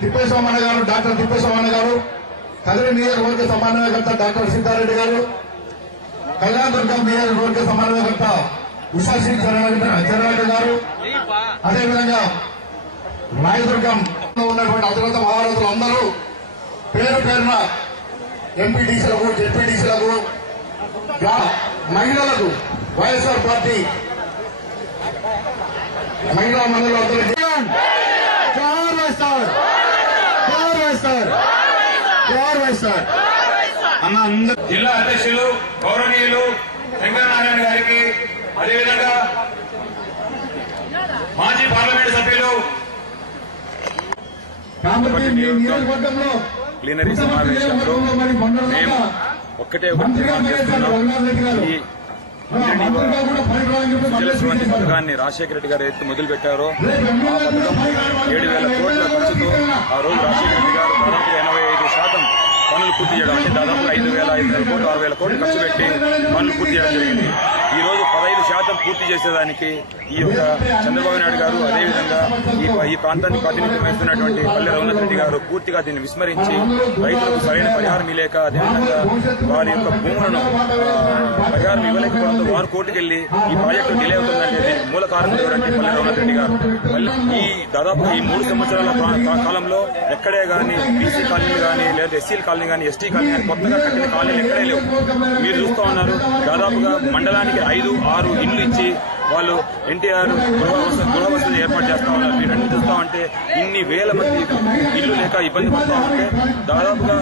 తిప్పేస్వామన్న గారు, డాక్టర్ తిప్పేస్వామన్న గారు, కదిరి నియోజకవర్గ సమన్వయకర్త డాక్టర్ సీతారెడ్డి గారు, కళ్యాణదుర్గం నియోజకవర్గ సమన్వయకర్త ఉషాశ్రీ చరణ్ గారు, అదేవిధంగా రాయదుర్గం ఉన్నటువంటి అధినేత మహారాజులు అందరూ పేరు పేరున ఎంపీటీసీలకు, జెడ్పీటీసీలకు, మహిళలకు, వైఎస్ఆర్ పార్టీ మహిళా మండలి జిల్లా అధ్యక్షులు గౌరవనీయులు శంకరనారాయణ గారికి, అదేవిధంగా మాజీ పార్లమెంటు సభ్యులు ప్లీనరీ సమావేశంలో మేము ఒక్కటే తీర్మానం చేస్తున్నాం. ఈ సుజల స్రవంతి పథకాన్ని రాజశేఖర రెడ్డి గారు ఎత్తు మొదలు పెట్టారో ఆ పథకం 7,000 కోట్ల ఖర్చుతో ఆ రోజు రాజశేఖర రెడ్డి గారు దాదాపు 85% పనులు పూర్తి చేయడం, అంటే దాదాపు 5,500 కోట్లు 6,000 కోట్లు ఖర్చు పెట్టి పనులు పూర్తి చేయడం జరిగింది. ఈ రోజు 15% పూర్తి చేసేదానికి ఈ యొక్క చంద్రబాబు నాయుడు గారు, అదేవిధంగా ఈ ప్రాంతాన్ని ప్రాతినిధ్యం వహిస్తున్నటువంటి పల్లె రఘునాథ్ రెడ్డి గారు పూర్తిగా దీన్ని విస్మరించి రైతులకు సరైన పరిహారం ఇవ్వలేక, అదేవిధంగా వారి యొక్క భూములను పరిహారం ఇవ్వలేకపోవడంతో వారు కోర్టుకెళ్లి ఈ ప్రాజెక్టు డిలే అవుతుందంటే దీనికి మూల కారణం ఎవరంటే పల్లె రఘునాథ్ రెడ్డి గారు. ఈ దాదాపు ఈ 3 సంవత్సరాల కాలంలో ఎక్కడే గానీ బీసీ కాలనీలు గానీ, లేదా ఎస్సీల కాలనీ గానీ, ఎస్టీ కాలనీ గానీ కొత్తగా కట్టిన కాలనీలు ఎక్కడే లేవు. మీరు చూస్తూ ఉన్నారు, దాదాపుగా మండలానికి 5-6 ఇండ్లు ఇచ్చి వాళ్ళు ఎన్టీఆర్ గృహవసతులు ఏర్పాటు చేస్తా ఉన్నారు. వీరన్నీ చూస్తా ఉంటే ఇన్ని వేల మంది ఇల్లు లేక ఇబ్బంది పడుతూ ఉంటే దాదాపుగా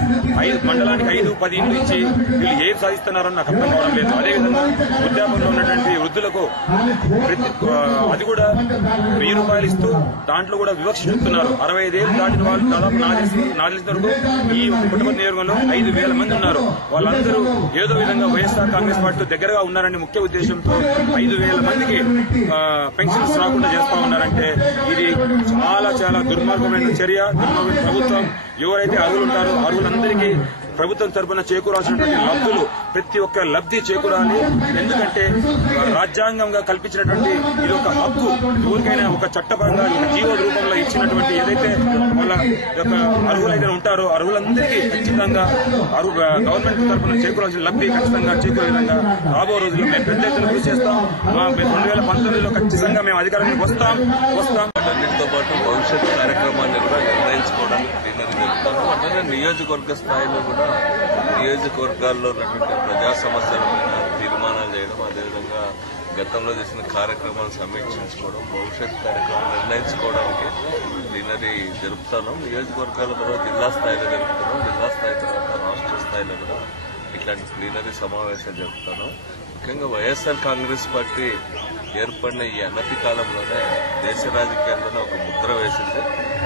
మండలానికి 5-10 ఇండ్లు ఇచ్చి వీళ్ళు ఏం సాధిస్తున్నారని నాకు అర్థం కావడం లేదు. అదేవిధంగా వృద్ధాపంలో ఉన్నటువంటి వృద్ధులకు అది కూడా 1000 రూపాయలు ఇస్తూ దాంట్లో కూడా వివక్ష చూపుతున్నారు. 65 ఏళ్ళు దాటిన వాళ్ళు దాదాపు నాకు తెలిసిన వరకు ఈ పుట్టపర్తి నియోజకవర్గంలో 5,000 మంది ఉన్నారు. వాళ్ళందరూ ఏదో విధంగా వైఎస్ఆర్ కాంగ్రెస్ పార్టీ దగ్గరగా ఉన్నారని ముఖ్య ఉద్దేశంతో 5,000 మందికి పెన్షన్స్ రాకుండా చేస్తా ఉన్నారంటే ఇది చాలా చాలా దుర్మార్గమైన చర్య. దుర్మార్గమైన ప్రభుత్వం. ఎవరైతే అర్హులు ఉంటారో అర్హులందరికీ ప్రభుత్వం తరఫున చేకూరాల్సినటువంటి లబ్ధులు ప్రతి ఒక్క లబ్ధి చేకూరాలి. ఎందుకంటే రాజ్యాంగంగా కల్పించినటువంటి ఇది ఒక హక్కు. ఎవరికైనా ఒక చట్టపరంగా జీవో రూపంలో ఇచ్చినటువంటి ఏదైతే వాళ్ళ యొక్క అర్హులైతే ఉంటారో అర్హులందరికీ ఖచ్చితంగా గవర్నమెంట్ తరఫున చేకూరాల్సిన లబ్ధి ఖచ్చితంగా చేకూరే విధంగా రాబో రోజుల్లో మేము పెద్ద ఎత్తున కృషి చేస్తాం. 2019లో ఖచ్చితంగా మేము అధికారానికి వస్తాం. వాటన్నిటితో పాటు భవిష్యత్ కార్యక్రమాన్ని కూడా నిర్ణయించుకోవడానికి ప్లీనరీ జరుపుతాము. అట్లనే నియోజకవర్గ స్థాయిలో కూడా నియోజకవర్గాల్లో ఉన్నటువంటి ప్రజా సమస్యల మీద తీర్మానాలు చేయడం, అదేవిధంగా గతంలో చేసిన కార్యక్రమాలు సమీక్షించుకోవడం, భవిష్యత్ కార్యక్రమాలు నిర్ణయించుకోవడానికి ప్లీనరీ జరుపుతాను. నియోజకవర్గాల తర్వాత జిల్లా స్థాయిలో జరుపుతున్నాం. జిల్లా స్థాయి తర్వాత రాష్ట్ర స్థాయిలో కూడా ఇట్లాంటి ప్లీనరీ సమావేశాలు జరుపుతాను. ముఖ్యంగా వైఎస్ఆర్ కాంగ్రెస్ పార్టీ ఏర్పడిన ఈ అనతి కాలంలోనే దేశ రాజకీయాల్లోనే ఒక ముద్ర వేసింది.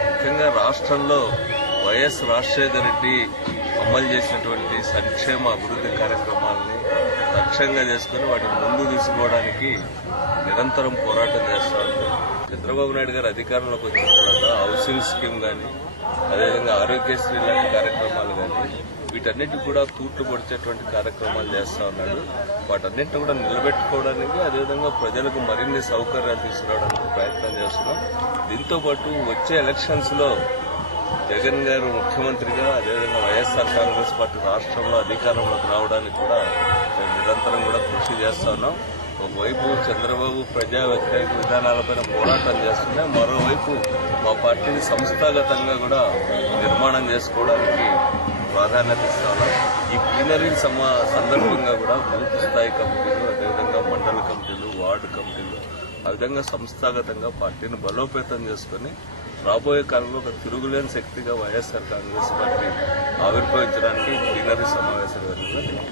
ముఖ్యంగా రాష్ట్రంలో వైఎస్ రాజశేఖర రెడ్డి అమలు చేసినటువంటి సంక్షేమ అభివృద్ధి కార్యక్రమాలని లక్ష్యంగా చేసుకుని వాటిని ముందు తీసుకోవడానికి నిరంతరం పోరాటం చేస్తా ఉంది. చంద్రబాబు నాయుడు గారు అధికారంలోకి వచ్చిన తర్వాత హౌసింగ్ స్కీమ్ కానీ, అదేవిధంగా ఆరోగ్యశ్రీ లాంటి కార్యక్రమాలు కానీ వీటన్నిటి కూడా తూట్లు పొడిచేటువంటి కార్యక్రమాలు చేస్తా ఉన్నాడు. వాటన్నిటిని కూడా నిలబెట్టుకోవడానికి, అదేవిధంగా ప్రజలకు మరిన్ని సౌకర్యాలు తీసుకురావడానికి ప్రయత్నం చేస్తున్నాం. దీంతో పాటు వచ్చే ఎలక్షన్స్ లో జగన్ గారు ముఖ్యమంత్రిగా, అదేవిధంగా వైఎస్ఆర్ కాంగ్రెస్ పార్టీ రాష్ట్రంలో అధికారంలోకి రావడానికి కూడా మేము నిరంతరం కూడా కృషి చేస్తా ఉన్నాం. ఒకవైపు చంద్రబాబు ప్రజా వ్యతిరేక విధానాలపైన పోరాటం చేస్తున్నాయి, మరోవైపు మా పార్టీని సంస్థాగతంగా కూడా నిర్మాణం చేసుకోవడానికి ప్రాధాన్యత ఇస్తాను. ఈ ప్లీనరీ సందర్భంగా కూడా బూత్ స్థాయి కమిటీలు, అదేవిధంగా మండల కమిటీలు, వార్డు కమిటీలు, ఆ విధంగా సంస్థాగతంగా పార్టీని బలోపేతం చేసుకుని రాబోయే కాలంలో ఒక తిరుగులేని శక్తిగా వైఎస్ఆర్ కాంగ్రెస్ పార్టీ ఆవిర్భవించడానికి ప్లీనరీ సమావేశాలు జరుగుతుంది.